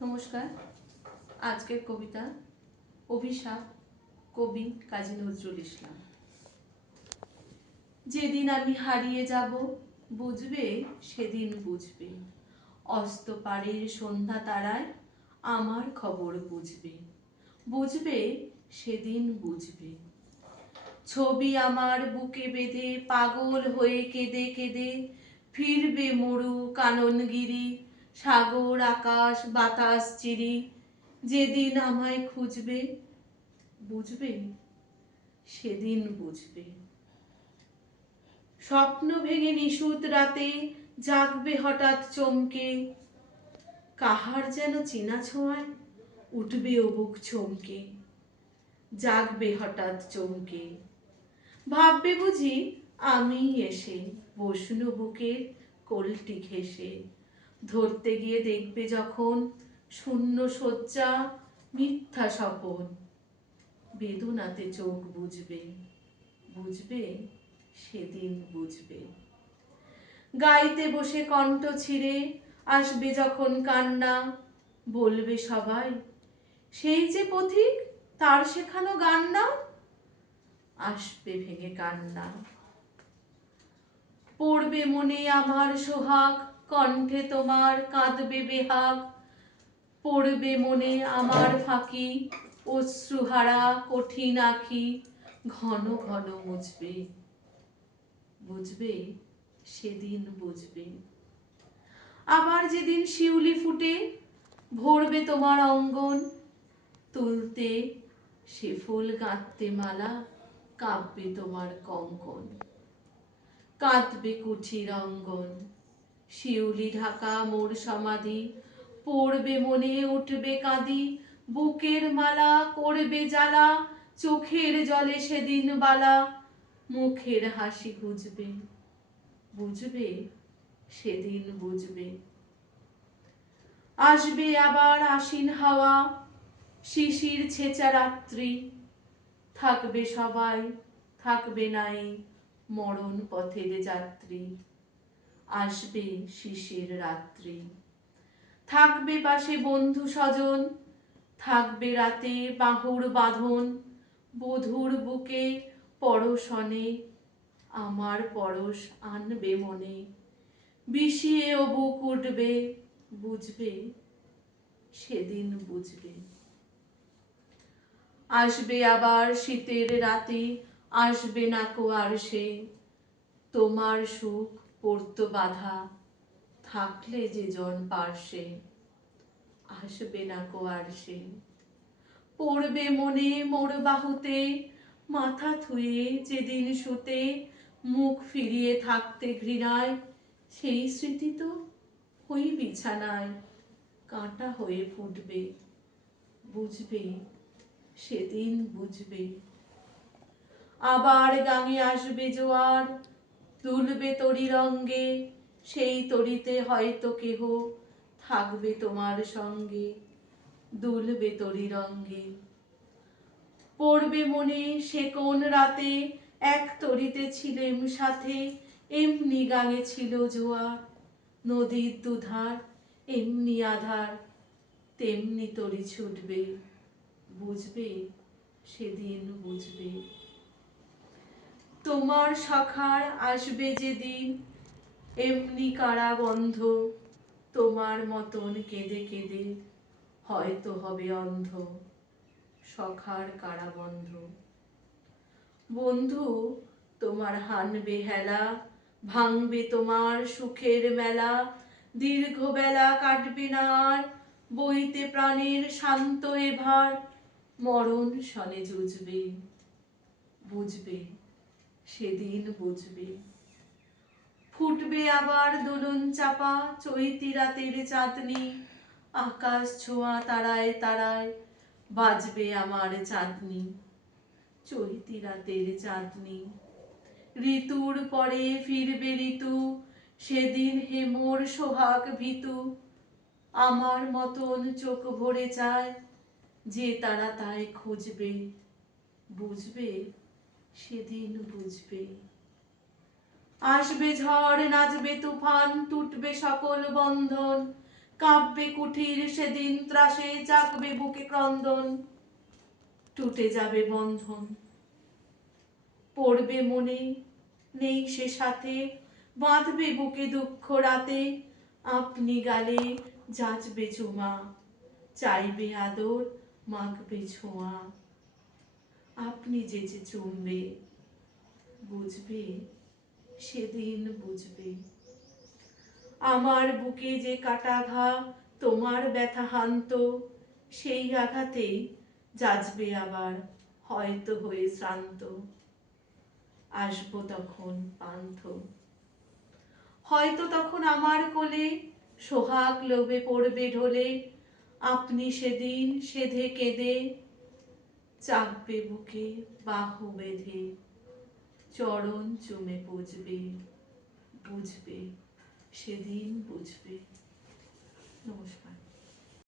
নমস্কার। আজকের কবিতা অভিশাপ, কবি কাজী নজরুল ইসলাম। যেদিন আমি হারিয়ে যাব বুঝবে সেদিন বুঝবে, অস্ত পারের সন্ধ্যা তারায় আমার খবর বুঝবে, বুঝবে সেদিন বুঝবে। ছবি আমার বুকে বেঁধে পাগল হয়ে কেঁদে কেঁদে ফিরবে মরু কাননগিরি, সাগর আকাশ বাতাস চিরি। যেদিন আমায় খুঁজবে বুঝবে সেদিন বুঝবে। স্বপ্ন ভেঙে নিশুত রাতে জাগবে হঠাৎ চমকে, কাহার যেন চেনা ছোঁয়ায় উঠবে ও বুক চমকে। জাগবে হঠাৎ চমকে, ভাববে বুঝি আমি এসে বসনু বুকের কোলটি ঘেঁষে। ধরতে গিয়ে দেখবে যখন শূন্য শয্যা মিথ্যা স্বপন, বেদনাতে চোখ বুঝবে, বুঝবে সেদিন বুঝবে। গাইতে বসে কণ্ঠ ছিঁড়ে আসবে যখন কান্না, বলবে সবাই সেই যে পথিক তার শেখানো গান না। আসবে ভেঙে কান্না, পড়বে মনে আমার সোহাগ, কণ্ঠে তোমার কাঁদবে বেহাগ। পড়বে মনে আমার ফাঁকি, অশ্রুহারা কঠিন আঁখি ঘন ঘন মুছবে, বুঝবে সেদিন বুঝবে। আবার যেদিন শিউলি ফুটে ভরবে তোমার অঙ্গন, তুলতে সে ফুল গাঁথতে মালা কাঁপবে তোমার কঙ্কন। কাঁদবে কুঠির অঙ্গন, শিউলি ঢাকা মোর সমাধি, পড়বে মনে উঠবে কাঁদি। বুকের মালা করবে জ্বালা, চোখের জলে সেদিন বালা। মুখের হাসি খুঁজবে, বুঝবে সেদিন বুঝবে। আসবে আবার আশ্বিন হাওয়া, শিশির ছেঁচা রাত্রি। থাকবে সবাই, থাকবে নাই মরণ পথের যাত্রী। আসবে শিশির রাত্রি, থাকবে পাশে বন্ধু স্বজন। থাকবে রাতে বাহুর বাঁধন, বধুর বুকে পরশনে আমার পরশ আনবে মনে। বিষিয়ে ও বুক উঠবে, বুঝবে সেদিন বুঝবে। আসবে আবার শীতের রাতে, আসবে না কো আর সে। তোমার সুখ পড়তো বাধা, থাকলে যে জন পার্শ্বে। আসবে না কো আর সে। পড়বে মনে মোর বাহুতে, মাথা থুয়ে যেদিন শুতে মুখ ফিরিয়ে থাকতে ঘৃণায়। সেই স্মৃতি তো ওই বিছানায় কাঁটা হয়ে ফুটবে, বুঝবে সেদিন বুঝবে। আবার গাঙে আসবে জোয়ার, তুলবে তরী রঙ্গে। সেই তরীতে হয়তো কেহ থাকবে তোমার সঙ্গে, দুলবে তরী রঙ্গে। পড়বে মনে সে কোন রাতে এক তরীতে ছিলেম সাথে। এমনি গাঙে ছিল জোয়ার, নদীর দুধার এমনি আধার। তেমনি তরী ছুটবে, বুঝবে সেদিন বুঝবে। তোমার সখার আসবে যেদিন এমনি কারাবন্ধ, তোমার মতন কেঁদে কেঁদে হয়তো হবে অন্ধ। সখার কারাবন্ধ, বন্ধু তোমার হানবে হেলা, ভাঙবে তোমার সুখের মেলা। দীর্ঘ বেলা কাটবে না আর, বইতে প্রাণের শান্ত এভার। মরণ শনে জুঝবে, বুঝবে সেদিন বুঝবে। ফুটবে আবার দোলন চাপা চৈতি রাতের চাঁদনি। আকাশ ছোঁয়া তারায় তারায় বাজবে আমার চাঁদনি। চৈতি রাতের চাঁদনি, ঋতুর পরে ফিরবে ঋতু। সেদিন হে মোর সোহাগ ভীতু। আমার মতন চোখ ভরে চায় যে তারা তাই খুঁজবে, বুঝবে সেদিন বুঝবে। আসবে ঝড় নাচবে তুফান, টুটবে সকল বন্ধন। কাব্যে কুঠির সেদিন ত্রাসে চাকবে বুকে ক্রন্দন, টুটে যাবে বন্ধন, পড়বে মনে নেই সে সাথে, বাঁধবে বুকে দুঃখ রাতে, আপনি গালে যাচবে চুমা, চাইবে আদর মাখবে ছোঁয়া, আপনি যে চুমবে, বুঝবে সেদিন বুঝবে। আমার বুকে যে কাটা ঘা তোমার ব্যথা হান্ত, সেই আঘাতে যাচবে আবার হয়তো হয়ে শ্রান্ত, আসবো তখন পান্থ, হয়তো তখন আমার কোলে সোহাগ লোভে পড়বে ঢলে, আপনি সেদিন সেধে কেঁদে চাপবে বুকে বাহু বেঁধে, চরণ চুমে পুজবে, বুঝবে সেদিন বুঝবে। নমস্কার।